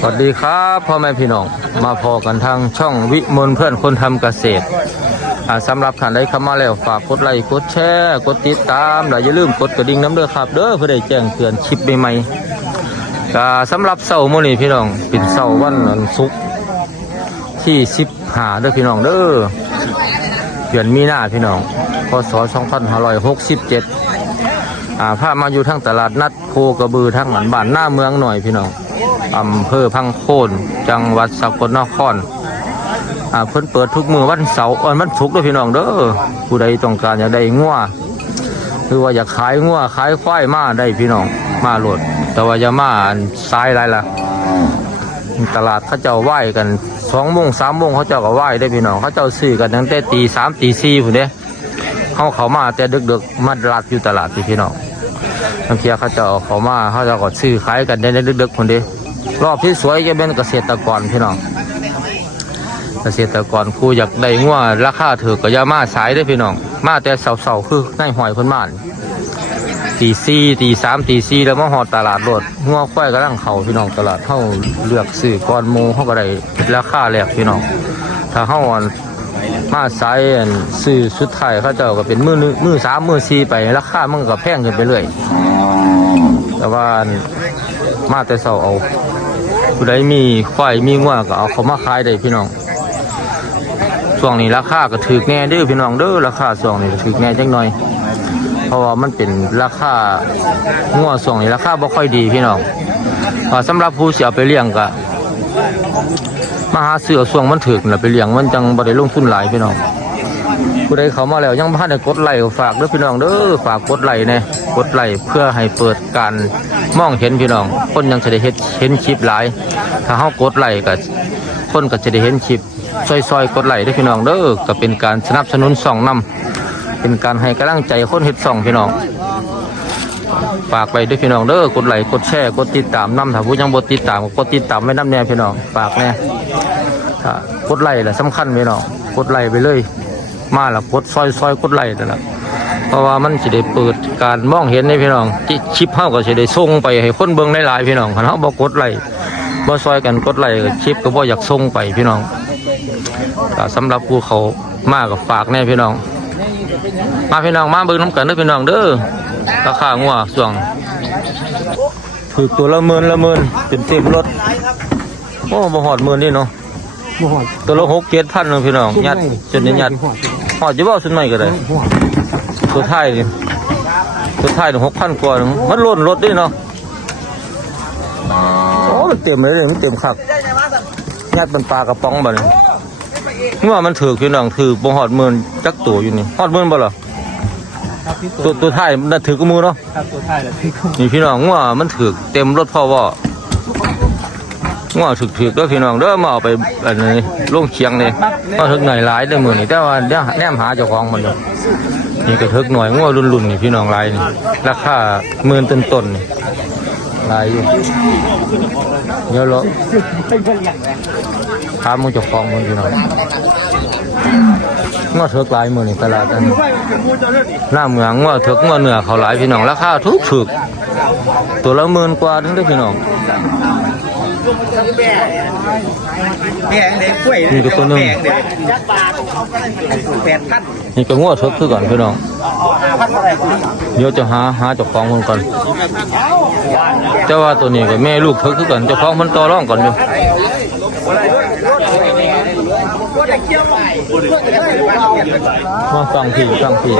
สวัสดีครับพ่อแม่พี่น้องมาพอกันทางช่องวิมลเพื่อนคนทำเกษตรอ่าสำหรับท่านใดเข้ามาแล้วฝากกดไลค์กดแชร์กดติดตามและอย่าลืมกดกระดิ่งน้ำเด้อครับเด้อเพื่อได้แจ้งเตือนคลิปใหม่ๆก็สำหรับเสาร์มื้อนี้พี่น้องเป็นเสาร์วันศุกร์ที่15เด้อพี่น้องเด้อเดือนมีนาพี่น้องพศ2567อ่าพามาอยู่ทั้งตลาดนัดโคกระบือทั้งหลันบ้านหน้าเมืองหน่อยพี่น้อง อำเภอพังโคนจังหวัดสกลนครอ่าเพิ่นเปิดทุกมือวันเสาร์วันวันศุกร์เด้อพี่น้องเด้อผู้ใดต้องการอยากได้งัวหรือว่าอยากขายงัวขายควายมาได้พี่น้องมาโหลด แต่ว่าอย่ามาอันซ้ายไรล่ะ ตลาดเขาเจ้าไหว้กันสองโมงสามโมงเขาเจ้าก็ไหว้ได้พี่น้องเขาเจ้าซื้อกันตั้งแต่ตีสามตีสี่ผู้เด้เขาเขามาแต่ดึกๆมาลัดอยู่ตลาดพี่พี่น้องบางทีเขาจะเอาเขามาเขาจะก็ซื้อขายกันในดึกๆคนเดียว รอบที่สวยจะเป็นเกษตรกรพี่น้อง เกษตรกรครูอยากได้งัวราคาถือก็ย่ามาสายได้พี่น้อง มาแต่เสาๆคือในหอยคนมานตีสี่ตีสามตีสี่แล้วมาหอดตลาดรถงัวควายกำลังเขาพี่น้องตลาดเท่าเลือกซื้อก้อนหมูเขาก็ได้ราคาแหลกพี่น้อง ถ้าเข้าอ่อนมาสายอันซื้อสุดท้ายเขาเจ้าก็เป็นมือมือสามมือสี่ไปราคามันก็แพงขึ้นไปเรื่อยแต่ว่ามาแต่เสาเอา ผู้ใดมีควายมีงัวก็เอาเขามาขายได้พี่น้องช่วงนี้ราคาก็ถือแน่เด้อพี่น้องเด้อราคาช่วงนี้ถือแน่จังหน่อย เพราะว่ามันเป็นราคางัวช่วงนี้ราคาบ่ค่อยดีพี่น้องอ่าสำหรับผู้เสียไปเลี้ยงก็มาหาเสือส่วงมันถึกน่ะไปเลี้ยงมันจังบ่ได้ลงทุนหลายพี่น้อง ผู้ใดเขามาแล้วยังบ่ทันได้กดไลค์ฝากเด้อพี่น้องเด้อฝากกดไลค์แน่กดไลค์เพื่อให้เปิดการมองเห็นพี่น้อง คนยังจะได้เห็นเห็นคลิปหลาย ถ้าเฮากดไลค์ก็คนก็จะได้เห็นคลิปซอยๆกดไลค์เด้อพี่น้องเด้อก็เป็นการสนับสนุนส่องนำเป็นการให้กำลังใจคนเฮ็ดส่องพี่น้องฝากไปด้วยพี่น้องเด้อกดไลค์กดแชร์กดติดตามน้ำถ้าผู้ยังบ่ติดตามกดติดตามไว้น้ำแน่พี่น้องฝากแน่ถ้ากดไลค์แหละสำคัญพี่น้องกดไลค์ไปเลย มาแล้วกดซอยซอยกดไลค์นั่นแหละเพราะว่ามันสิได้เปิดการมองเห็นในพี่น้องที่ชิปเฮาก็สิได้ส่งไปให้คนเบิ่งหลายๆพี่น้องคันเฮาบ่กดไลค์บ่ซอยกันกดไลค์ก็ชิปก็บ่อยากส่งไปพี่น้องก็สำหรับผู้เขามาก็ฝากแน่พี่น้อง มาพี่น้องมาเบิ่งน้ำกันเด้อพี่น้องเด้อราคางัวส่วงถือตัวละหมื่นละหมื่นเต็มเต็มรถโอ้บ่หอดหมื่นนี่เนาะบ่หอดตัวละหกเจ็ดพันเนาะพี่น้องยัดจนได้ยัด หอดหอดจะบ่สุดใหม่ก็ได้หอดตัวท้ายนี่ตัวท้ายหกพันกว่าหนึ่งมันล้นรถด้วยเนาะโอ้มันเต็มเลยเลยมันเต็มคักยัดเป็นปลากระป๋องบ่เนี่ยเมื่อมันถือพี่น้องถือบ่หอดหมื่นจักตัวอยู่นี่หอดหมื่นบ่ล่ะครับที่ตัวตัวท้ายมันน่ะถือกับมือเนาะครับตัวท้ายแล้วที่นี่พี่น้องว่ามันถือเต็มรถพ่อว่า ว่าถึกถึกๆเด้อพี่น้องเด้อมาเอาไปอันนี้ลงเชียงนี่มาถึกหน่อยหลายได้มือนี่แต่ว่าเดี๋ยวแนมหาเจ้าของมันอยู่นี่ก็ถึกหน่อยงัวรุ่นๆนี่พี่น้องหลายนี่ราคาหมื่นต้นต้นๆนี่หลายอยู่เดี๋ยวเราถามมึงเจ้าของมันพี่น้องงัวถึกหลายมือนี่ตลาดอันนี้หน้าเมืองงัวถึกงัวเหนือเขาหลายพี่น้องราคาถูกถูกๆตัวละหมื่นกว่านึงเด้พี่น้อง แพงเด็กกล้วยนี่ก็ตัวหนึงแปดพันนี่ก็งัวถึกคือก่อนพี่น้องพันเท่าไหร่เดี๋ยวจะหาหาเจ้าของมันก่อนแต่ว่าตัวนี้ก็แม่ลูกถึกคือกันเจ้าของมันต่อรองก่อนอยู่มาฟังพี่ฟังพี่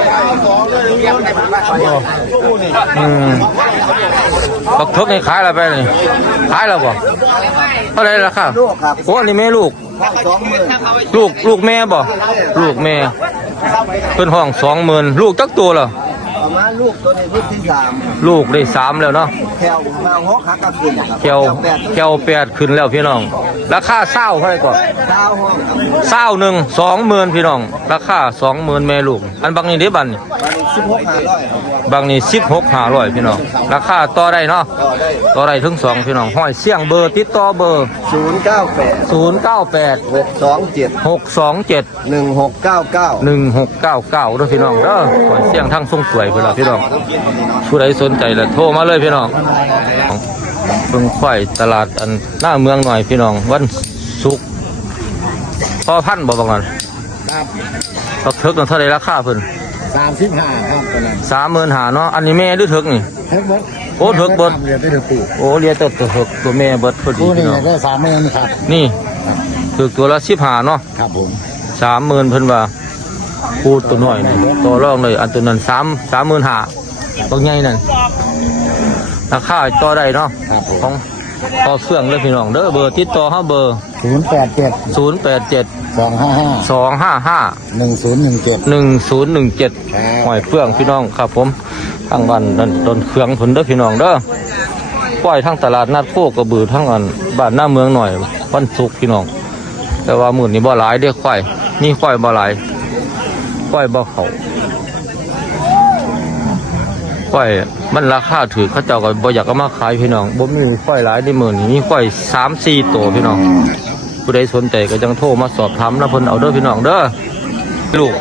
อืม บักทึกนี่ขายอะไรไปนี่ขายแล้วบ่เท่าไหรราคาลูกครับโอ้อันนี่แม่ลูก สองหมื่นลูกลูกแม่บ่ลูกแม่เพิ่นห้องสองหมื่นลูกจักตัวเหรอ ประมาณลูกตัวนี้ลูกที่สามลูกได้สามแล้วเนาะแถวมาหัวขากับขึ้นครับแควแควแปดขึ้นแล้วพี่น้อง ราคาเศร้าเท่าไหร่ก่อนดาวห้องครับเศร้าหนึ่งสองหมื่นพี่น้อง ราคาสองหมื่นแม่ลูก อันบางนี้เด้บันนี่วันนี้สิบหกห้าร้อยบางนี้สิบหกห้าร้อยพี่น้อง ราคาต่อได้เนาะต่อได้ต่อได้ถึงสองพี่น้องห้อยเสี่ยงเบอร์ติดต่อเบอร์ศูนย์เก้าแปดศูนย์เก้าแปดหกสองเจ็ดหกสองเจ็ดหนึ่งหกเก้าเก้าหนึ่งหกเก้าเก้าด้วยพี่น้องเด้อห้อยเสี่ยงทั้งทรงสวยพี่น้องพี่น้องผู้ใดสนใจละโทรมาเลยพี่น้องเพิ่งควายตลาดอันหน้าเมืองหน่อยพี่น้องวันศุกร์พอพันบ่บางนั้นครับบักเถิกนั่นเท่าไรราคาเพิ่นสามสิบห้าครับตอนนั้นสามหมื่นหาเนาะอันนี้แม่หรือเถิกนี่เฮ้ยบดโอ้เถิกเบิดเรียนได้เถิกปู่โอ้เรียกตัวเถิกตัวแม่เบิดพอดีผู้นี่พี่น้องได้สามหมื่นครับนี่ถึกตัวละสิบหาเนาะครับผมสามหมื่นเพิ่นว่า พูดตัวน้อยนี่ต่อรองเลย อันตัวนั้นสามสามหมื่นหาบางใหญ่นั่นราคาต่อได้เนาะครับผมของต่อเฟื่องเลยพี่น้องเด้อเบอร์ติดต่อเฮาเบอร์ศูนย์แปดเจ็ดศูนย์แปดเจ็ดสองห้าห้าสองห้าห้าหนึ่งศูนย์หนึ่งเจ็ดหนึ่งศูนย์หนึ่งเจ็ดครับหอยเฟื่องพี่น้องครับผมทางบ้านนั่นโดนเครื่องผลเด้อพี่น้องเด้อปล่อยทั้งตลาดนัดโคกระบือทั้งอันบ้านหน้าเมืองหน่อยวันศุกร์พี่น้อง แต่ว่ามื้อนี้บ่หลายเด้อควายนี่ควายบ่หลาย ควายบ่เขาควายมันราคาถือเขาเจ้าก็บ่อยากเอามาขายพี่น้องบ่มีควายหลายในมื้อนี้มีควาย3-4ตัวพี่น้องผู้ใดสนใจก็จังโทรมาสอบถามนะเพิ่นเอาเด้อพี่น้องเด้อลูก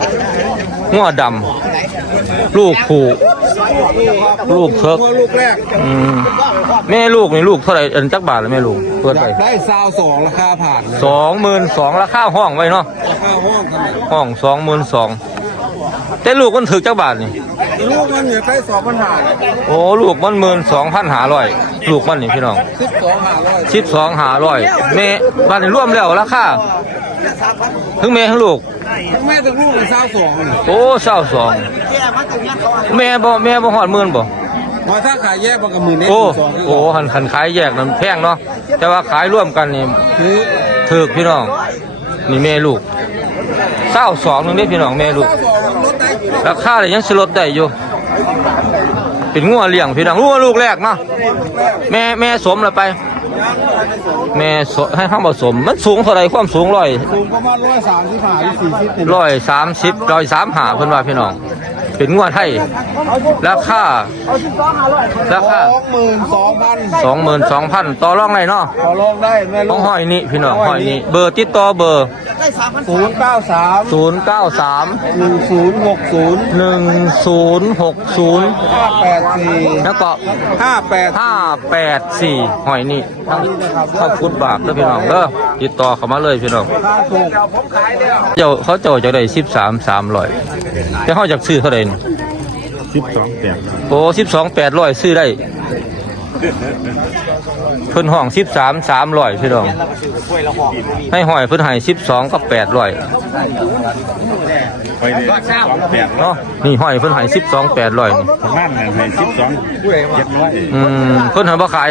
ง้อดำลูกผูลูกเพิกลูกแรกอืมแม่ลูกนี่ลูกเท่าไหร่อันจักบาทละแม่ลูกเปิดอไปยากได้ซาวสองราคาผ่านเลยสองหมื่นสองราคาห้องไว้เนาะราคาห้องกันห้องสองหมื่นสอง แต่ลูกมันถึกจักบาทนี่ ลูกมันอยากได้สองพันห้าโอ้ลูกมันหมื่นสองพันหาร้อยลูกมันนี่พี่น้องสิบสองห้าร้อยสิบสองหาร้อยแม่บ้านนี่ร่วมแล้วราคาทั้งแม่ทั้งลูกแม่ถึงลูกเป็นซาวสองเลยโอ้เศร้าสองแม่บ่แม่บ่หอดหมื่นบ่ว่าถ้าขายแยกมันกับมือเน็ตโอ้สองโอ้หันขันขายแยกนั้นแพงเนาะแต่ว่าขายร่วมกันนี่คือถูกพี่น้องนี่แม่ลูก เศร้าสองนึงเด้พี่น้องแม่ลูกซาวสองมันลดได้อยู่ราคาเลยยังสลดได้อยู่ เป็นงัวเลี้ยงพี่น้องงัวลูกแรกเนาะแม่แม่สมแล้วไป แม่สให้ห้ามผสมมันสูงเท่าไรความสูงร้อยสูงประมาณร้อยสามสิบห้าหรือสี่สิบเนี่ยร้อยสามสิบร้อยสามหาเพิ่นว่าพี่น้อง เป็นงัวไทยราคาราคาสองหมื่นสองพันสองหมื่นสองพันต่อรองไรเนาะขอลองได้แม่ต้ลูองกห้อยนี่พี่น้องห้อยนี่เบอร์ติดต่อเบอร์ศูนย์เก้าสามศูนย์เก้าสามหนึ่งศูนย์หกศูนย์หนึ่งศูนย์หกศูนย์ห้าแปดสี่แล้วก็ห้าแปดห้าแปดสี่หอยนี่ทั้งเข้าฟุตบาทเด้อพี่น้องเด้อติดต่อเข้ามาเลยพี่น้องค่าถูกเจ้าเขาเจ้าจะได้สิบสามสามร้อยแต่เขาจากซื้อเท่าไหร่นี่สิบสองแปดโอ้สิบสองแปดร้อยซื้อได้ เพิ่นห้องสิบสามสามร้อยพี่น้องให้หอยเพิ่นให้สิบสองกับแปดร้อยเนาะนี่หอยเพิ่นให้สิบสองแปดร้อยบ้านให้สิบสองเจ็ดร้อยอืมเพิ่นให้บ่ขาย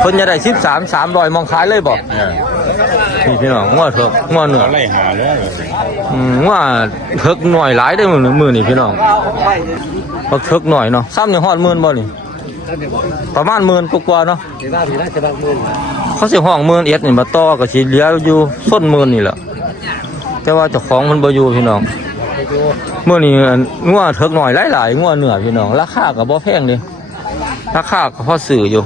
เพิ่นจะได้สิบสามสามร้อยมองขายเลยบ่นี่พี่น้องงัวเถอะงัวเหนือไล่หาแล้อเพิกหน่อยหลายได้อมือหนึ่งมือนี่พี่น้องบักเพิกหน่อยเนาะซ้ำในหอดหมื่นบ่นี่ ประมาณหมื่นกว่าๆเนาะที่หน้าที่หน้าจะบางมือเขาสิห้องหมื่นเอ็ดนี่มาต่อก็สิเหลืออยู่ส้นหมื่นนี่แหละแต่ว่าเจ้าของมันบ่อยู่พี่น้องมื้อนี้อันงัวเพิกหน่อยหลายๆงัวเนื้อพี่น้องราคาก็บ่แพงเด้ราคาก็พอซื้ออยู่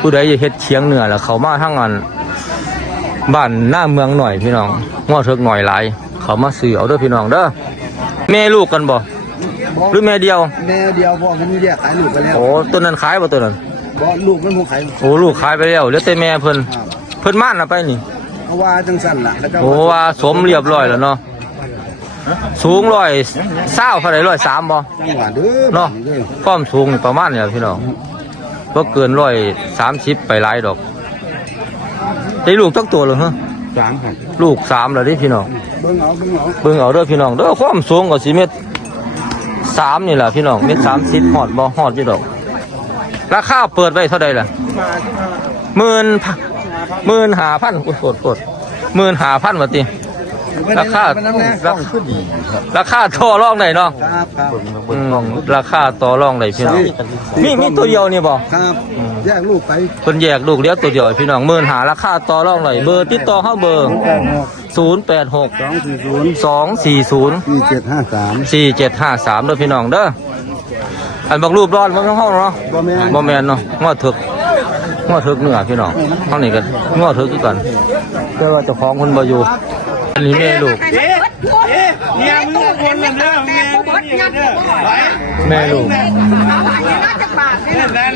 ผู้ใดอยากเฮ็ดเชียงเหนือแล้วเขามาทางอันบ้านหน้าเมืองหน่อยพี่น้องงัวเพิกหน่อยหลายเขามาซื้อเอาเด้อพี่น้องเด้อแม่ลูกกันบ่ หรือแม่เดียว แม่เดียวพ่อมันแยกขายลูกไปแล้วโอ้ตัวนั้นขายบ่ตัวนั้นบ่ลูกมันคงขายโอ้ลูกขายไปแล้วเหลือแต่แม่เพิ่นเพิ่นม่านน่ะไปนี่เพราะว่าจังสั่นล่ะเขาเจ้าโอ้ว่าสมเรียบร้อยแล้วเนาะสูงร้อยเศร้าเท่าไหร่ร้อยสามบ่จังหวะเด้อเนาะด้อความสูงนี่ประมาณเนี่ยพี่น้องบ่เกินร้อยสามสิบไปหลายดอกได้ลูกจักตัวเหรอฮะสามครับลูกสามแล้วเดิพี่น้องเบิ่งเอาเบิ่งเอาเบิ่งเอาเด้อพี่น้องเด้อความสูงก็สิเมตร สามนี่แหละพี่น้องเม็ดสามสิบหอดบ่หอดอยู่ดอก ราคาเปิดไว้เท่าใดล่ะหมื่นหมื่นห้าพันกดกดกดหมื่นห้าพันวะตี ราคาไปน้ำแน่ราคาราคาต่อรองได้เนาะครับครับอืมราคาต่อรองได้พี่น้องมีมีตัวเดียวนี่บ่ครับแยกลูกไปเพิ่นแยกลูกเดียวตัวเดียวพี่น้องหมื่นหาราคาต่อรองได้เบอร์ติดต่อเฮาเบอร์แปดหก086สองสี่ศูนย์240สี่เจ็ดห้าสาม4753เด้อพี่น้องเด้ออันบักรูปรอดมันของเฮาเนาะบ่แม่นบ่แม่นเนาะงอถึกงอถึกเนื้อพี่น้องเฮานี่ก็งอถึกคือกันแต่ว่าเจ้าของเพิ่นบ่อยู่ อันนี้แม่ลูกเนี่ยมึงคนละเรื่องแม่แม่ลูกนั่น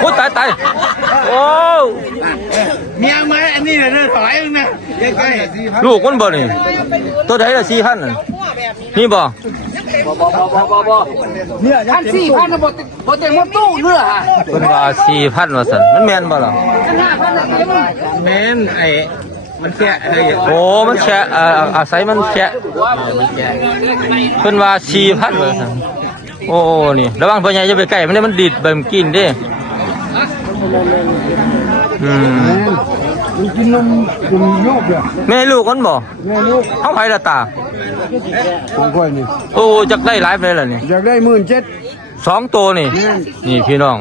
โอ้ตายตายโอ้เมียไหมอันนี้เนี่ยถอยมึงนะใกล้ลูกมันบ่นี่ตัวใดละสี่พันน่ะนี่บ่พันสี่พันบดบดเต็มหมดตู้เนื้อฮะเพิ่นว่าสี่พันว่าซั่นมันแม่นบ่ล่ะห้าพันเต็มแม่นไอ้ มันแค่ไอ้โอ้ มันแฉะเอ่ออาศัยมันแฉะเพิ่นว่าสี่พันว่าซั่นโอ้ นี่ระวังพ่อใหญ่จะไปใกล้มันได้มันดิดใบมันกินเด้อืมมันกินนมกินลูกเนี่ยแม่ลูกมันบ่แม่ลูกเฮาไผละตาของค่อยนี่โอ้จักได้หลายไปแล้วนี่อยากได้หมื่นเจ็ดสองตัวนี่ นี่พี่น้อง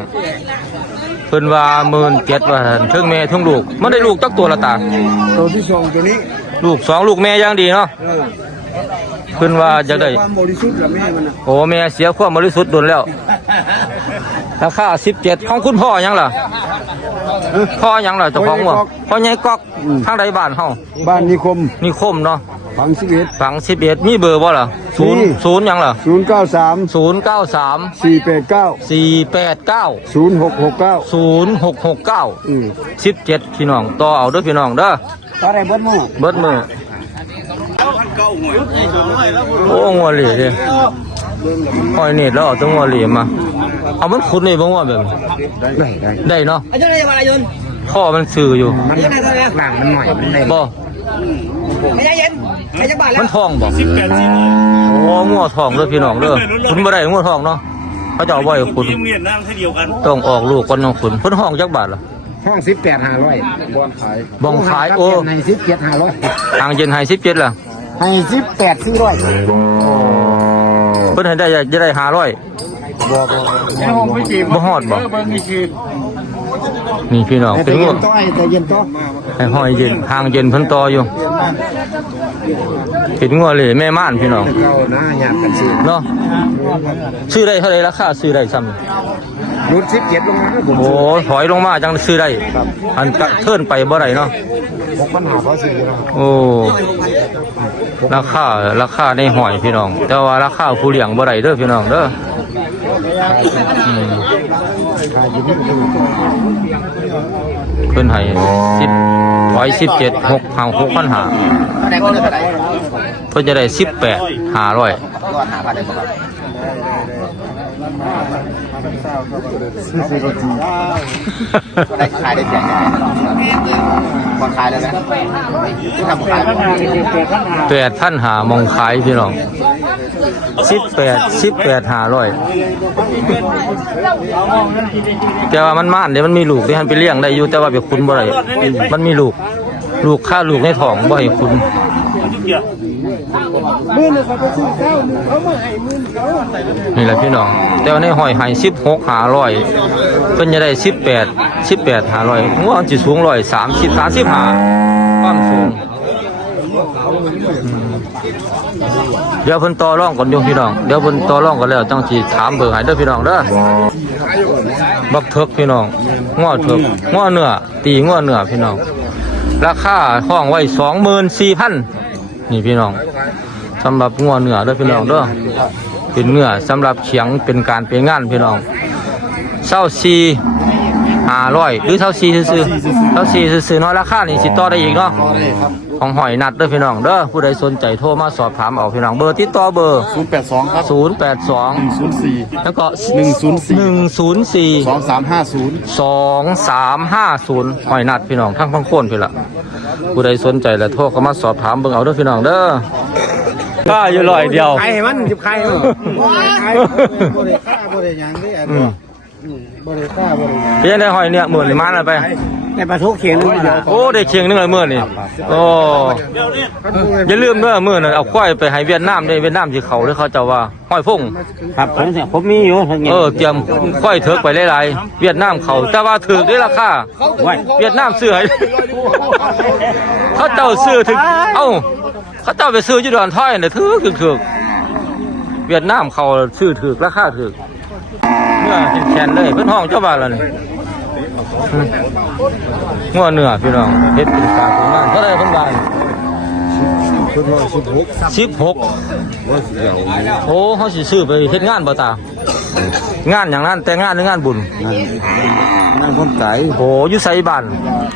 เพิ่นว่าหมื่นเจ็ดว่าซั่นเทั้งแม่เทั้งลูกมันได้ลูกจักตัวละตา ตัวที่สองตัวนี้ลูกสองลูกแม่อย่างดีเนาะเออเพิ่นว่าจะได้ความบริสุทธิ์กับแม่มันนะโอ้แม่เสียความบริสุทธิ์โดนแล้วราคา17ของคุณพ่อหยังล่ะพ่อหยังล่ะเจ้าของวัวพ่อใหญ่กอกทางใดบ้านเฮาบ้านนิคมนิคมเนาะ ฝังสิบเอ็ด ฝัง11มีเบอร์บ่ล่ะศูนย์มีศูนย์หยังล่ะศูนย์เก้าสาม093สี่แปดเก้า489ศูนย์หกหกเก้า0669อืม17พี่น้องต่อเอาเด้อพี่น้องเด้ออะไรเบิ้ลมู่เบิดมือโอ้งัวเหลี่ยเด้หอยเน็ตแล้วเอาตัวงัวเหลี่ยมา เอามันขุดนี่บ่งัวแบบนี้ได้ได้ได้เนาะอาจารย์อะไรยนพ่อมันซื้ออยู่มันหนังมันหน่อยมันได้บ่ ไม่ใช่เย็นไม่ใช่บ้านแล้มัวนทองบ่โอ้งัวทองเด้อพี่น้องเด้อคุณบ่ได้งัวทองเนาะเขาจะเอาไว้ให้คุณทีมเรียนนั่งเดียวกันต้องออกลูกก่อนน้องคุณเพิ่นห้องจักบาทล่ะห้องสิบแปดห้าร้อยบอลขายบ้องขายโอ้ในสิบเจ็ดห้าร้อยทางเย็นให้17ล่ะให้สิบแปดสี่ร้อยเพิ่นให้ได้จะได้500บ่ฮอดบ่ นี่พี่น้องแต่เป็นงัเย็วนต่อแต่เย็นต่อให้ห้อยเย็นทางเย็นเพิ่นต่ออยู่เป็นงัวเลยแม่ม่านพี่น้องเราหน้าหยาบกันสิเนาะซื้อได้เท่าไรราคาซื้อได้ซ้รุดสิบเจ็ดลงมาผมำโอ้ถอยลงมาจังซื้อได้อันกะเทินไปบ่ได้เนาะหกพันหาร้อยสี่ร้อยโอ้ราคาราคาในหอยพี่น้อง แต่ว่าราคาผู้เลี้ยงบ่ได้เด้อพี่น้องเด้ออืม เพิ่นให้สิบถอยสิบเจ็ดหกหางหกพันหาได้ก็ได้ก็ได้เพิ่นจะได้สิบแปดห้าร้อยก็หาพัน ได้ก็ได้ก็ได้ขายได้แจกได้พอขายแล้วนะที่ทำขายแปดพันหามองขายพี่น้องสิบแปดสิบแปดหาร้อยแต่ว่ามันม่านเดี๋ยวมันมีลูกที่หันไปเลี้ยงได้อยู่แต่ว่าไปคุณบ่ได้มันมีลูก ลูกค่าลูกในท้องบ่ให้คุณ นี่แหละพี่น้องแต่ว่าในหอยหายสิบหกหาร้อยเพิ่นจะได้สิบแปดสิบแปดหาร้อยงัวมันจะสูงร้อยสามสิบสามสิบห้าความสูงเดี๋ยวเพิ่นต่อร่องก่อนอยู่พี่น้องเดี๋ยวเพิ่นต่อร่องกันแล้วจังสิถามเบอร์ให้เด้อพี่น้องเด้อบักเถิกพี่น้องง้อเถิกง้อเนื้อตีง้อเนื้อพี่น้องราคาห้องไว้24,000นี่พี่น้ องสำหรับง้อเนื้อเด้อพี่น้องเด้อเป็นเนื้อสำหรับเขียงเป็นการเป็นงานพี่น้องเศร้าซีห้าร้อยหรือเท่าซีซื่อๆเท่าซีซื่อๆเนาะราคานี่สิต่อได้อีกเนาะของหอยนัดเด้อพี่น้องเด้อผู้ใดสนใจโทรมาสอบถามเอาพี่น้องเบอร์ติดต่อเบอร์ศูนย์แปดสองครับ 082ศูนย์สี่แล้วก็ 104 104สองสามห้าศูนย์2350หอยนัดพี่น้องทั้งพังโคนพี่ละ ผู้ใดสนใจแล้วโทรเข้ามาสอบถามเบิ่งเอาเด้อพี่น้องเด้อป้าอยู่ร้อยเดียวใครมันจิบใครมันใครบริค่าบริยังนี่อืม บริค่าบริยังเพียงได้หอยเนี่ยหมื่นหรือมันอะไรไป ในปลาทุกเขียงนึงเดียวโอ้ได้เชียงหนึงเลยหมื่นนี่โอ้อย่าลืมเด้อหมื่นน่ะเอาควายไปให้เวียดนามเด้เวียดนามสิเขาเด้อเขาเจ้าว่าหอยพุ่งครับผมเนี่ยผมมีอยู่เออเตรียมค่อยเถิกไปหลายๆเวียดนามเขาแต่ว่าถือได้ราคาเวียดนามซื้อให้เขาเจ้าซื้อถึงเอ้าเขาเจ้าไปซื้ออยู่ดอนท้อยเนี่ยถือถือถือเวียดนามเขาซื้อถือราคาถือเนื้อเห็นแขนเลยเพิ่นห้องเจ้าบ้านแล้วนี่อืมงัวเนื้อพี่น้องเฮ็ดเป็นการเป็นงานเท่าไรเพิ่นบ้านคนว่าสิบหกสิบหกว่าสิเอาโอ้เขาสิซื้อไปเฮ็ดงานบ่ตางานอย่างนั้นแต่งงานหรืองานบุญนั่งคนไก่โอ้อยู่ไสบ้าน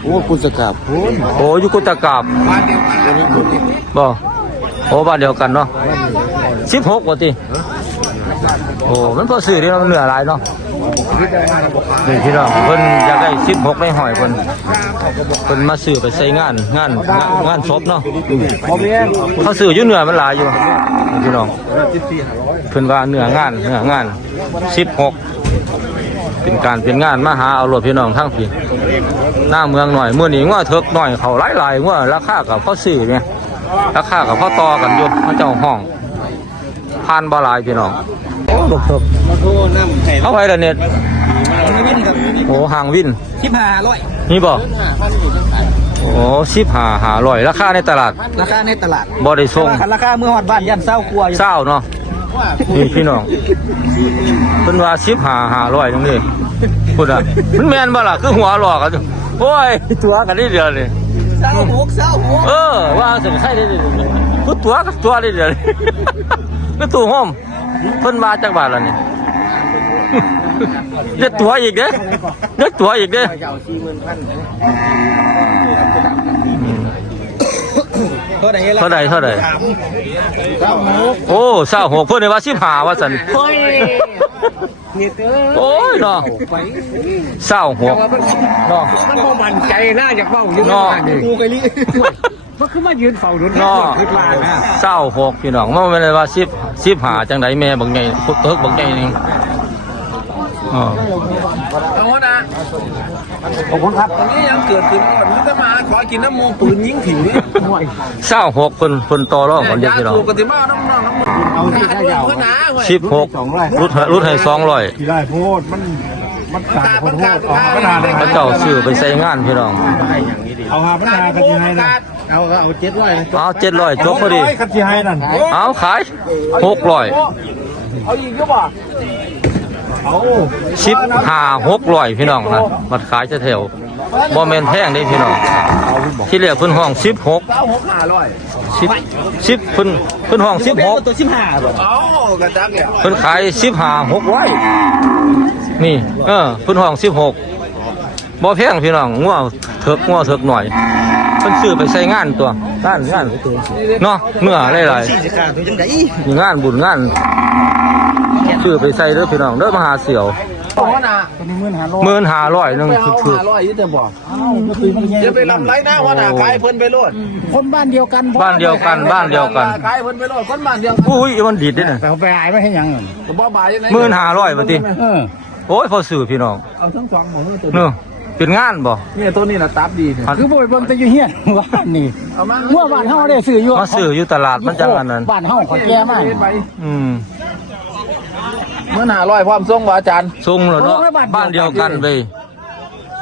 โอ้กุศกาบพูนโอ้อยู่กุตกาบบ่โอ้บ้านเดียวกันเนาะสิบหกว่าติ โอ้มันพอซื้อเดียวมันเหนือหลายเนาะนี่พี่น้องเพิ่นอยากได้สิบหกในหอยเพิ่นเพิ่นมาซื้อไปใส่งานงานงานงานศพเนาะเขาซื้ออยู่เหนือมันหลายอยู่พี่น้องเพิ่นว่าเหนืองานเหนืองานสิบหกเป็นการเป็นงานมาหาเอารถพี่น้องทั้งพี่หน้าเมืองหน่อยเมื่อนี้ว่าเถิกหน่อยเขาหลายหลายว่าราคากับพ่อสื่อเนี่ยราคากับพ่อต่อกันอยู่พระเจ้าห้องพันบาลายพี่น้อง อ้ลูกเถิกมาโทษน้ำไข่เอาไปละเน็ตวินครับโอ้ห่างวินสิบห้าร้อยนี่บ่โอ้สิบหาหาร้อยราคาในตลาด ราคาในตลาดบ่ได้ส่งราคาเมื่อหอดบ้านยันเศร้ากลัวอยู่เศร้าเนาะนี่พี่น้องเพิ่นว่าสิบหาหาร้อยนึงนี่พูดอะมันแม่นบ่ล่ะคือหัวหลอกกันโอ้ยตัวกันนี่เดียวนี่เศร้าหกเศร้าหกเออว่าสิใครได้ดิกูตัวกับตัวได้เดี๋ยวนี้ก็ตัวห้อม เพิ่นมาจากบ้านแล้วนี่เด็ดตัวอีกเด้เด็ดตัวอีกเด้เจ้าสี่หมื่นพันเท่าไหร่เท่าใดเท่าใดเศร้าหกโอ้เศร้าหกเพิ่นได้ว่าสิบห้าว่าซั่นเฮ้ยเฮ็ดเอ้ยโอ้ยเนาะไปเศร้าหกเนาะมันบ่มั่นใจนะอยากเว้าอยู่เนาะกูไกลิ มันคือมายืนเฝ้าดุนเนาะคิดว่านะเศร้าหกพี่น้องมันไม่ได้ว่าสิบสิบห้าจังไดแม่บักใหญ่พุกเทิกบักใหญ่นี่อ๋อเอาวะนะขอบคุณครับตอนนี้ยังเกิดขึ้นก่อนมันจะมาขอกินน้ำมูปืนยิงถิ่นนี่เศร้าหกเพิ่นเพิ่นต่อรองกันเดียวพี่น้องถูกกติมาน้ำน้ำน้ำเอาที่ได้ยาวเพื่อนหนาเว้ยสิบหกรุดให้รุดให้สองร้อยที่ได้โพดมัน มันขาดโพดโพดออกมันหาพระเจ้าซื้อไปใส่งานพี่น้อง เอาหามันหากันที่ให้นะเอาเอาเจ็ดร้อยเอาเจ็ดร้อยจบพอดีกันที่ให้นั่นเอาขายหกร้อยเอาอีกก็บ่เอาสิบห้าหกร้อยพี่น้องนะบัดขายจะแถวบ่แม่นแพงเด้พี่น้องที่เรียกเพิ่นห้องสิบหกเก้าหกห้าร้อยสิบสิบเพิ่นเพิ่นห้องสิบหกตัวสิบห้าบ่เอากระจักเนี่ยเพิ่นขายสิบห้าหกร้อย นี่ เออเพิ่นห้องสิบหกบ่แพงพี่น้องงัวเถิกงัวเถิกหน่อยเพิ่นซื้อไปใส่งานตัวงานงานเนาะเนื้อหลายสี่สิขาดตัวจังได๋ๆมีงานบุญงานซื้อไปใส่เด้อพี่น้องเด้อมาหาเสี่ยวเอาวะนะตัวนี้หมื่นห้าร้อยหมื่นห้าร้อยหนึงไปเอาถูกห้าร้อยยี่สิบบอกก็คือมันแย่จะไปลำไรนะวะนะขายเพิ่นไปโลดคนบ้านเดียวกันบ้านเดียวกันบ้านเดียวกันขายเพิ่นไปโลดคนบ้านเดียวอุ้ยมันดีดเด้น่ะแต่เอาไปหายไม่ให้ยังก็บ่บายยังไงหมื่นห้าร้อยบาทติเออ โอ้ยพอซื้อพี่น้องเอาทั้งสองหมดเลยตัวเนาะเป็นงานบ่นี่ตัวนี้นะตับดีเนี่ยคือบ่ไปเบิ่งแต่อยู่เฮียนบ้านนี่เอามาเมื่อบ้านเฮาได้ซื้ออยู่มาซื้ออยู่ตลาดมันจังอันนั้น บ้านเฮาเขาแก่มากอืมเมื่อหนาร้อยพร้อมส่งบ่อาจารย์ซุงแล้วเนาะบ้านเดียวกันเว้ย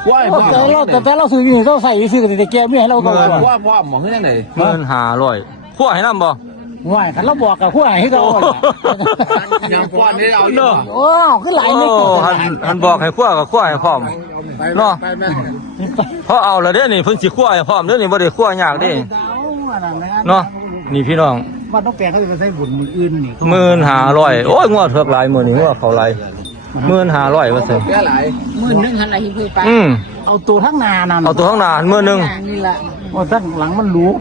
ว้ายแต่เราแต่แต่เราซื้ออยู่นี่เราใส่ซื้อแต่แก่ไม่ให้เราก็ว่าว่าว่าพร้อมหมองที่ไหนหมื่นห้าร้อยขั้วให้น้ำบ่ ว่าคันเราบอกกับผู้ใหญ่ให้เรายังก่อนนี่เอาอยู่เนาะโอ้คือหลายโอ้นี่หันหันบอกให้ขั้วกับขั้วให้พร้อม เนาะ ไปแม่เพราะเอาและเด้นี่เพิ่นสิขั้วให้พร้อมเด้นี่บ่ได้ขั้วยากเด้เนาะ นี่พี่น้องบ้านต้องแปลงเขาจะใช้บุญมืออื่นนี่หมื่นห้าร้อยโอ้ยงวดเทือกหลายมื้อนี้งวดเขาหลายหมื่นห้าร้อยว่าซั่นแค่หลายหมื่นหนึ่งหันอะไรหิ้วไปอืมเอาตัวทั้งนานั่นเอาตัวข้างหน้าหมื่นหนึงนี่ละโอ้ทั้งหลังมันรู้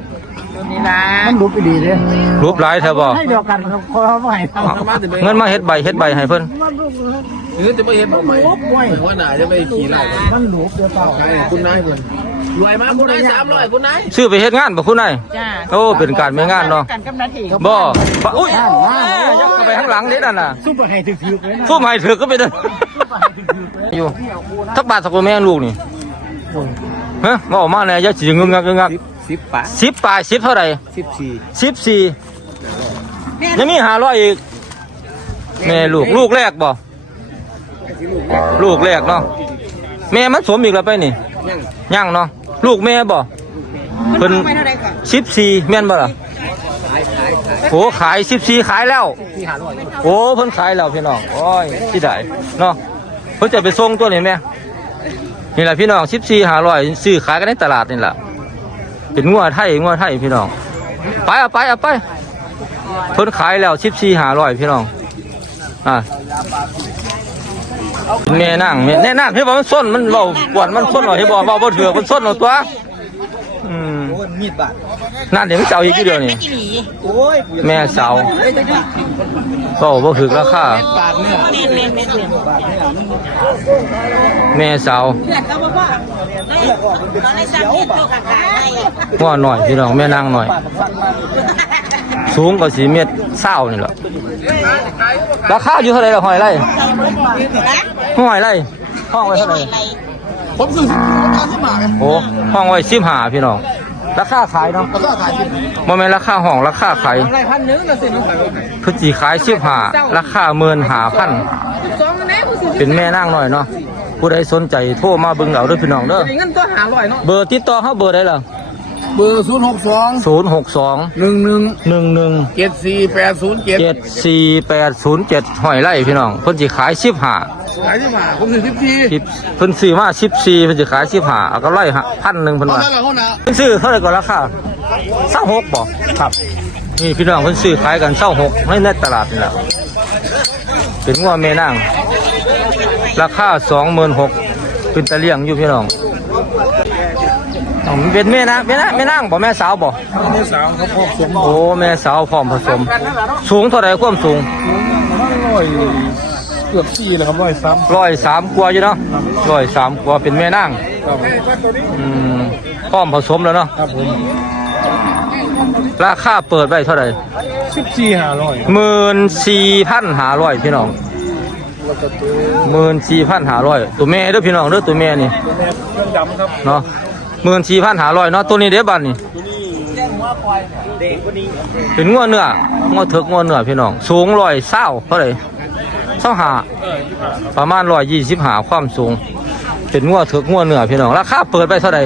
ตัวนี้ละมันรู้ไปดีเด้รูปหลายแท้บ่ให้เดียวกันเขาเขาไม่ให้ทำเงินมาเฮ็ดใบเฮ็ดใบให้เพิ่นหรือจะไม่เห็นผมไหมว่าหนาจะไปขี่ไล่มันรู้เดียวเปล่าคุณนายคุณรวยมากคุณนายสามร้อยคุณนายซื้อไปเฮ็ดงานบ่คุณนายจ้าโอ้เป็นการไม่งานเนาะกันกำนันทีบ่บะอุ้ยแม่ยักเข้าไปข้างหลังนี่นั่นน่ะซุปเปอร์ไฮถือถือเลยนะสู้ให้ถือก็ไปเด้ออยู่ทักบาทสักกว่าแม่ลูกนี่ฮะมาออกมาแน่อย่าสิงึงงักงึงงัก สิบปะสิบปลายสิบเท่าไหร่สิบสี่สิบสี่ยังมีหาร้อยอีกแม่ลูกลูกแรกบ่ลูกแรกเนาะแม่มันสวมอีกแล้วไปนี่ยังเนาะลูกแม่บ่เพิ่นไปเท่าไรก่อนสิบสี่แม่นบ่ล่ะโอ้ขายสิบสี่ขายแล้วโอ้เพิ่นขายแล้วพี่น้องโอ้ยที่ได้เนาะเพิ่นจะไปส่งตัวนี้แม่นี่แหละพี่น้องสิบสี่หาร้อยซื้อขายกันในตลาดนี่แหละ เป็นงัวไทยงัวไทยพี่น้องไปเอาไปเอาไปเพิ่นขายแล้วชิปซี่หาร้อยพี่น้องอะแม่นั่งแม่แน่นั่งพี่บอกมันส้นมันเบาปวดมันส้นหน่อยที่บอกเบาบ่เถื่อมันส้นหน่อยตัวอืมมีดบาด นั่นเดี๋ยวมันเจ้าอีกทีเดียวนี่โอ้ยแม่สาวเบาบ่ถึกราคาบาดเนี่ยเมนเมนเมนเดือนบาดเนี่ยแม่สาวเพื่อนเขาบอกว่าตอนในสามเดือนตัวขาขาให้ง้อหน่อยพี่น้องแม่นางหน่อย สูงกว่าสีเมตรเศร้านี่แหละราคาอยู่เท่าไหร่ละหอยไรหอยไรห้องไว้เท่าไหร่ผมซื้อราคาสิบบาทโอ้ห้องไว้สิบห้าพี่น้อง ราคาขายเนาะราคาขายสิบบ่แม่นราคาห้องราคาขายอะไรพันหนึ่งละสิน้องขายคือจีขายสิบห้าราคาหมื่นหาพันสองนะผู้ซื้อเป็นแม่นางหน่อยเนาะผู้ใดสนใจโทรมาเบิ่งเอาเด้อพี่น้องเด้อเงินตัวหาร้อยเนาะเบอร์ติดต่อเขาเบอร์ใดล่ะ เบอร์ศูนย์หกสองศูนย์หกสองหนึ่งหนึ่งหนึ่งหนึ่งเจ็ดสี่แปดศูนย์เจ็ดเจ็ดสี่แปดศูนย์เจ็ดหอยไร่พี่น้องเพิ่นสิขายสิบห้าขายสิบบาทผมซื้อสิบทีสิบเพิ่นซื้อมาสิบสี่เพิ่นสิขายสิบห้าเอาก็ไล่พันหนึ่งเพิ่นตอนว่านั้นเราเขาหนาเพิ่นซื้อเท่าไหร่ก็ราคาเศร้าหกบ่ครับนี่พี่น้องเพิ่นซื้อขายกันเศร้าหกไม่ในตลาดนี่แหละเป็นงัวแม่นางราคาสองหมื่นหกเป็นตะเลี่ยงอยู่พี่น้อง อ๋อมันเป็นแม่นางแม่นางแม่นางบ่แม่สาวบ่เมื่อสาวเขาพบสมโอ้แม่สาวพร้อมผสม สูงเท่าไหร่ความสูงร้อยเกือบสี่เลยครับร้อยซ้ร้อยสามกว่าอยู่เนาะร้อยสามกว่าเป็นแม่นางำครับอืมพร้อมผสมแล้วเนาะครับผมราคาเปิดไว้เท่าไหร่สิบสี่หาร้อยหมื่นสี่พันหาร้อยพี่น้องหมื่นสี่พันหาร้อยตัวแม่เด้อพี่น้องเด้อตัวแม่นี่เครื่องดำครับเนาะ หมื่นสี่พันหาร้อยเนาะตัวนี้เด้อบันนี่เป็นงัวเนื้องัวเถิกงัวเนื้อพี่น้อง สูงร้อยเศร้าเท่าไหร่เศร้าหาประมาณร้อยยี่สิบหาความสูง เป็นงัวเถิกงัวเนื้อพี่น้องราคาเปิดไปเท่าไหร่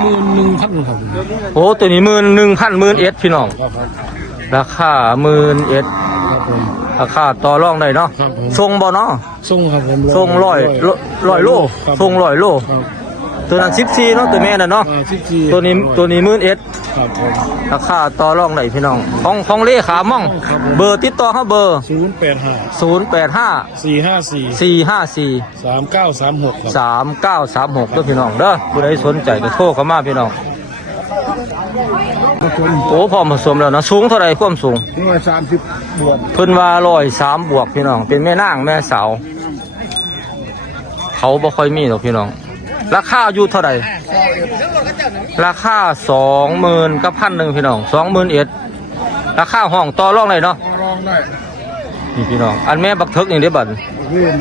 หมื่นหนึ่งพันครับโอ้ตัวนี้หมื่นหนึ่งพันหมื่นเอ็ดพี่น้องครับผมราคาหมื่นเอ็ดครับผมราคาต่อรองได้เนาะครับผมทรงบ่เนาะส่งครับผมทรงร้อยร้อยโลครับทรงร้อยโลครับ ตัวนั้นสิบสี่เนาะตัวแม่น่ะเนาะอ่าสิบสี่ตัวนี้ตัวนี้หมื่นเอ็ดครับผมราคาต่อรองได้พี่น้องของของเลขาม่องครับผมเบอร์ติดต่อเขาเบอร์ศูนย์แปดห้าศูนย์แปดห้าสี่ห้าสี่สี่ห้าสี่สามเก้าสามหกครับสามเก้าสามหกเด้อพี่น้องเด้อผู้ใดสนใจก็โทรเข้ามาพี่น้องโอ้พร้อมผสมแล้วนะสูงเท่าไหรความสูงร้อยสามสิบบวกเพิ่นว่าร้อยสามบวกพี่น้อง เป็นแม่นางแม่สาว เขาบ่ค่อยมีหรอกพี่น้อง ราคาอยู่เท่าไหร่ราคาสองหมื่นกับพันหนึ่งพี่น้องสองหมื่นเอ็ดราคาห้องต่อรองเลยเนาะรองได้นี่พี่น้องอันแม่บักเทิกนี่ได้บัตรเรียน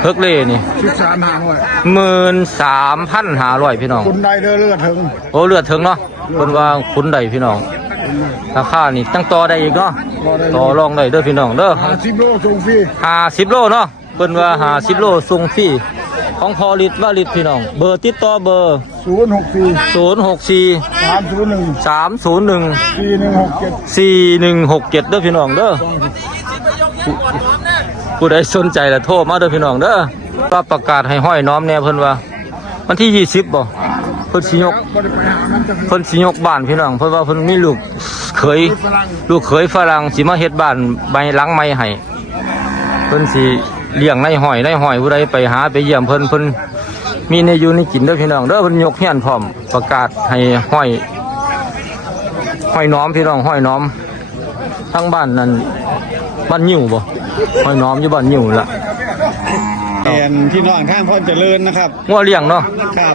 เทิกเล่นี่สิบสามหาร้อยหมื่นสามพันห้าร้อยพี่น้องคุณได้เลือเลือดถึงโอ้เลือดถึงเนาะเพิ่นว่าคุณได้พี่น้องราคานี่ตั้งต่อได้อีกเนาะต่อรองได้เด้อพี่น้องเด้อหาสิบโลส่งฟรีห้าสิบโลเนาะเพิ่นว่าห้าสิบโลส่งฟรี ของพอลิตว่าลิตพี่น้อง เบอร์ติดต่อเบอร์ ศูนย์หกสี่ศูนย์หกสี่สามศูนย์หนึ่งสามศูนย์หนึ่งสี่หนึ่งหกเจ็ดสี่หนึ่งหกเจ็ดเด้อพี่น้องเด้อผู้ผู้ใดสนใจละโทรมาเด้อพี่น้องเด้อว่าประกาศให้ห้อยน้อมแน่เพิ่นว่า วันที่ยี่สิบบ่เพิ่นสิยก ก็ได้ไปหามันจะเพิ่นสิยกบ้านพี่น้องเพิ่นว่าเพิ่นมีลูกเขยฝรั่งลูกเขยฝรั่งสิมาเฮ็ดบ้านใบหลังไม้ให้เพิ่นสิ เลี้ยงในหอยในหอยผู้ใดไปหาไปเยี่ยมเพิ่นเพิ่นมีในอยู่ในกินเด้อพี่น้องเด้อเพิ่นยกเฮียนพร้อมประกาศให้ห้อยห้อยน้อมพี่น้องห้อยน้อมทั้งบ้านนั้นบ้านยิวบ่ห้อยน้อมอยู่บ้านยิวล่ะแอนที่น้องข้างพ่อเจริญนะครับงัวเลี้ยงเนาะครับ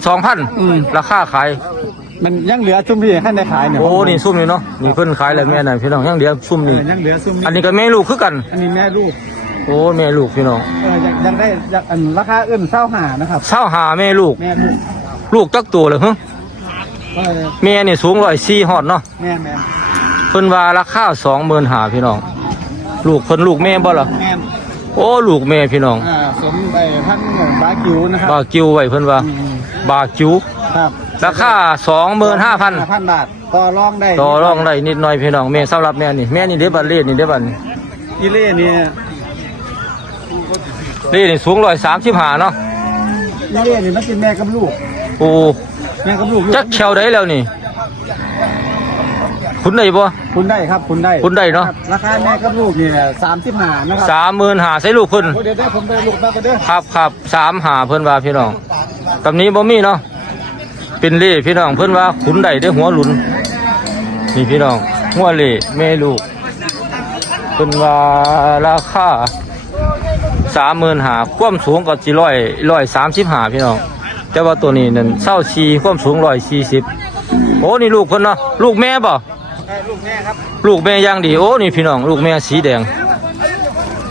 32,000ราคาขายมันยังเหลือซุ้มที่ขั้นได้ขายเนี่ยโอ้นี่ซุ่มนี่เนาะนี่เพิ่นขายแล้วแม่นั่นพี่น้องยังเหลือซุ่มเอนี่อยังเหลือซุ้มอันนี้ก็แม่ลูกคือกัน อันนี้แม่ลูก โอ้แม่ลูกพี่น้องเออยังยังได้ยังอันราคาเอื้นเศร้าหานะครับเศร้าหาแม่ลูก แม่ลูกลูกจักตัวเลยฮะเออแม่นี่สูงร้อยสี่ฮอดเนาะแม่แม่เพิ่นว่าราคาสองหมื่นหาพี่น้อง ลูกเพิ่นลูกแม่บ่ล่ะแม่โอ้ลูกแม่พี่น้อง อ่าสมไปพันบาคิวนะครับบากิวไว้เพิ่นว่า อืมบากิวครับราคาสองหมื่นห้าพันพันบาทต่อรองได้ต่อรองได้นิดหน่อยพี่น้องแม่สำหรับแม่นี่แม่นี่เด้บัดเลดนี่เด้บัดนี่ อีเล่เนี่ย เลดนี่สูงร้อยสามสิบห้าเนาะอีเล่เนี่ยมันเป็นแม่กับลูกโอ้แม่กับลูกจักแควได้แล้วนี่ คุณได้บ่คุณได้ครับคุณได้คุณได้เนาะครับราคาแม่กับลูกเนี่ยสามสิบห้านะครับสามหมื่นหาใส่ลูกเพิ่นโอ้เดี๋ยวได้ผมไปลูกมาก็เด้อครับครับสามหาเพิ่นว่าพี่น้องตำนี้บ่มีเนาะเป็นเล่พี่น้องเพิ่นว่าขุนได้ได้หัวหลุนนี่พี่น้องหัวเล่แม่ลูกเพิ่นว่าราคา สามหมื่นหาความสูงก็สิร้อยร้อยสามสิบหาพี่น้องแต่ว่าตัวนี้นั่นเศร้าชีความสูงร้อยสี่สิบโอ้นี่ลูกเพิ่นเนาะลูกแม่บ่ลูกแม่ครับลูกแม่ย่างดีโอ้นี่พี่น้องลูกแม่สีแดง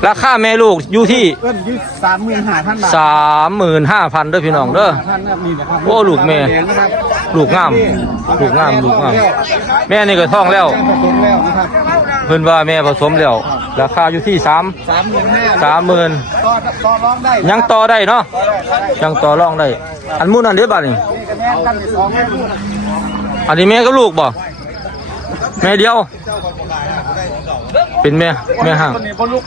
ราคาแม่ลูกอยู่ที่เอิ้นอยี่สามหมื่นห้าพันบาทสามหมื่นห้าพันเด้อพี่น้องเด้อท่านนี่นะครับโอ้ลูกแม่เห็นนะครับลูกงาม ลูกงามลูกงาม แม่นี่ก็ท้องแล้ว แม่ผสมแล้วนะครับเพิ่นว่าแม่ผสมแล้วราคาอยู่ที่สามสามหมื่นห้าสามหมื่นต่อต่อรองได้ยังต่อได้เนาะยังต่อรองได้ อันหมู้นั่นเด้อบัดนี่นี่ก็แม่กันสองแม่ลูกอันนี้แม่ก็ลูกบ่แม่เดียว เป็นแม่แม่ห่างคนนี้บนลูก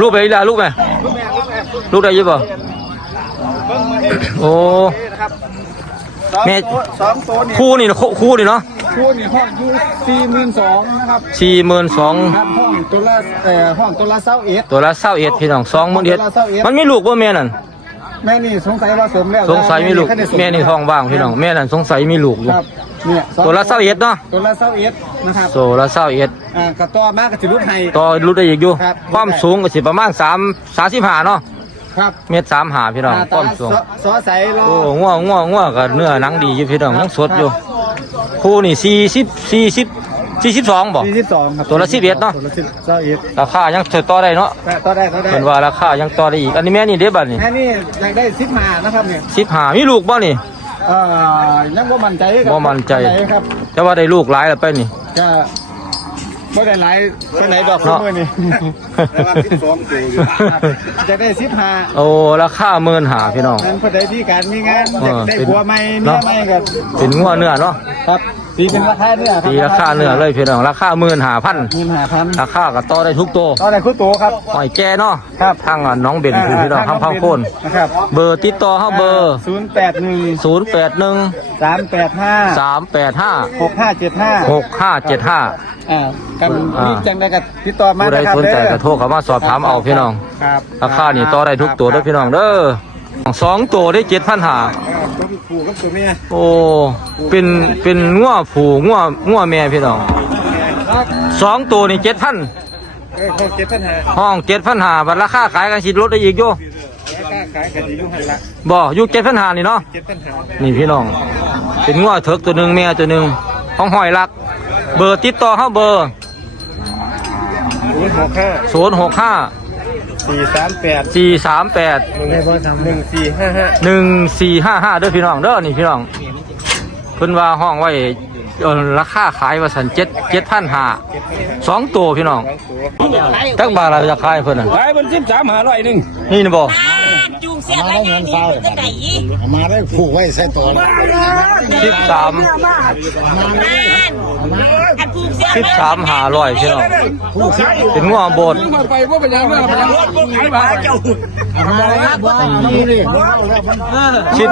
ลูกไปอีหลาลูกไหมลูกแม่ลูกแม่ลูกได้อยี่บ่เบิ่งมาเองโอ้นี่นะครับ แม่สองตัวนี่คู่นี่เนาะคู่คู่นี่เนาะคู่นี่ห้องอยู่สี่หมื่นสองนะครับสี่หมื่นสองครับห้องตัวละเอ่อห้องตัวละเศร้าเอ็ดตัวละเศร้าเอ็ดพี่น้องสองหมื่นเอ็ดมันมีลูกบ่แม่นั่นแม่นี่สงสัยว่าสมแล้วสงสัยมีลูกด้สแม่นี่ท้องว่างพี่น้องแม่นั่นสงสัยมีลูกอยู่ครับเนี่ยสองตัวละเศร้าเอ็ดเนาะตัวละเศร้าเอ็ดนะครับตัวละเศร้าเอ็ดอ่ากระต่อมากกับสิรุดไห้ต่อรู้ได้อีกอยู่ครับความสูงก็สิประมาณสามสามสิบห้าเนาะ ครับเมตรสามห้าพี่น้องอ่าความสูงตาซอใสรอโอ้ง่วงง่วงง่วงกับเนื้อหนังดีอยู่พี่น้องยังสดอยู่คู่นี่สี่สิบสี่สิบสี่สิบสองบ่สี่สิบสองครับตัวละ11เนาะ ตัวละสิบเศร้าเอ็ดราคายังต่อได้เนาะแต่ต่อได้ต่อได้เป็นว่าราคายังต่อได้อีกอันนี้แม่นี่เด้บัดนี่แม่นี่อยากได้สิบห้านะครับเนี่ยสิบห้ามีลูกบ่นี่ เอ่อยังบ่มั่นใจครับบ่มั่นใจไหครับแต่ว่าได้ลูกหลายแล้วไปนี่ก็ บ่ได้หลายไปไหนดอกเนาะเมื่อนี่จะได้สิบห้าโอ้ราคาหมื่นหาพี่น้อง นั้นพอได้ที่การมีงานเออได้เป็นผัวใหม่เมีเนาะยใหม่กับเป็นงัวเนื้อเนาะครับ ตีเป็นราคาเนื้อตีราคาเนื้อเลยพี่น้องราคาหมื่นหาพันเงินหาพันราคาก็ต่อได้ทุกตัวตอนไหนคุโตครับหอยแก่เนาะครับทางอะน้องเบนคือพี่น้องทางพังโคนนะครับเบอร์ติดต่อเฮาเบอร์ศูนย์แปดหนึ่งศูนย์แปดหนึ่งสามแปดห้าสามแปดห้าหกห้าเจ็ดห้าหกห้าเจ็ดห้าอ่ากันอ่านี่นี่จังได้กับติดต่อมาผู้ใดนะครับสนใจเด้อก็โทรเข้ามาสอบถามเอาพี่น้องครับราคานี่ต่อได้ทุกตัวเด้อพี่น้องเด้อ สองตัวได้เจ็ดพันหาตัวผู้กับตัวเมียโอ้เป็นเป็นงัวผูงัวงัวแม่พี่น้องสองตัวนี่เจ็ดพันเออเขาเจ็ดปัญหาห้องเจ็ดพันหาบัดราคาขายกันสิลดได้อีกอยู่แล้วก็ขายกันดีลูกให้ละบ่อยู่เจ็ดพันหานี่เนาะเจ็ดปัญหานี่พี่น้อง เป็นงัวเถิกตัวหนึ่งแม่ตัวหนึ่งห้องหอยรัก เบอร์ติดต่อเขาเบอร์ศูนย์หกห้าศูนย์หกห้า สี่สามแปดสี่สามแปดหนึ่งหนึ่งสี่ห้าห้าหนึ่งสี่ห้าห้าเด้อพี่น้องเด้อนี่พี่น้องเพิ่นว่าห้องไว้เอ่อราคาขายว่าสันเจ็ดเจ็ดพันห้าสองตัวพี่น้องจักบาทเราจะขายเพิ่นน่ะขายมันสิบสามหาร้อยหนึ่งนี่นะบ่ จูงเสียอะไรอย่างนี้มันก็ได้อีกมาได้ผูกไว้ใส่ตัวสิบสามอันผูกเสียสิบสามหาร้อยพี่น้องเป็นงัวโบดมาไปว่าเป็นยังไงเป็นยังไงขายมาเจ้ามาแล้วบ้านนี่เลยสิบ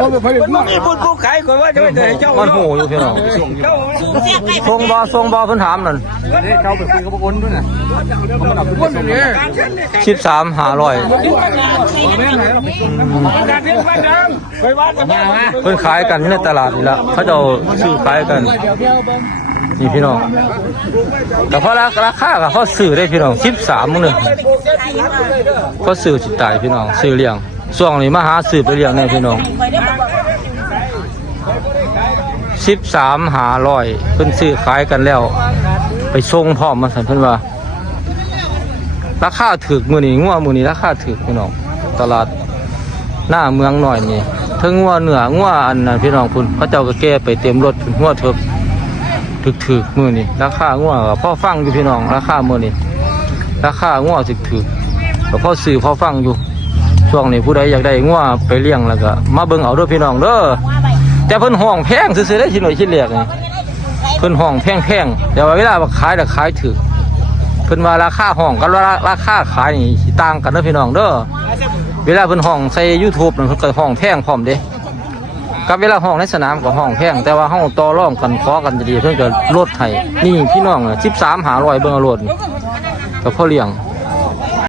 มีบุญผู้ขายคนว่าจะไม่ได้เจ้ามันหูอยู่พี่น้องเจ้าจูงเสียไก่ทรงบ่ทรงบ่เพิ่นถามนั่นเขาไปคุยกับพวกคนด้วยนะคนนี้สิบสามหาร้อยการเที่ยวบ้านดังไปวัดกันมาเพิ่นขายกันอยู่ในตลาดนี่ละเขาเจะซื้อขายกันนี่พี่น้องแต่เพราะราคาก็เขาซื้อได้พี่น้องสิบสามมื้อนึงก็ซื้อสิตายพี่น้องซื้อเลี้ยงช่วงนี้มาหาซื้อไปเลี้ยงแน่พี่น้องสิบสามหาร้อยเพิ่นซื้อขายกันแล้ว ไปส่งพร้อมมาสั่นเพิ่นว่าราคาถูกมื้อนี้งัวมือนี้ราคาถูกพี่น้องตลาด หน้าเมืองหน่อยนี่ทั้งงัวเหนืองัวอันนั้นพี่น้องพุ่นเขาเจ้าก็แก้ไปเต็มรถพุ่นงัวเถิกถึกถึกมือนี้ราคางัวก็พอฟังอยู่พี่น้องราคามือนี้ราคางัวถึกถึกแล้วพ่อสื่อพ่อฟังอยู่ช่วงนี้ผู้ใดอยากได้งัวไปเลี้ยงแล้วก็มาเบิ่งเอาด้วยพี่น้องเด้อแต่เพิ่นห้องแพงซื้อได้ชิ้นหน่อยชิ้นเล็กนี่เพิ่นห้องแพงๆแต่ว่าเวลามาขายแล้วขายถูกเพิ่นว่าราคาห้องกับราราคาขายนี่ต่างกันเด้อพี่น้องเด้อ เวลาเพิ่นห้องใส่ YouTube นั่นเพิ่นก็ห้องแพงพร้อมเด้กับเวลาห้องในสนามกับห้องแพงแต่ว่าห้องต่อรองกันคอกันจะดีเพิ่นก็ลดให้นี่พี่น้องสิบสามหาร้อยเบิ่งเอาโลดนี่ก็พอเลี้ยง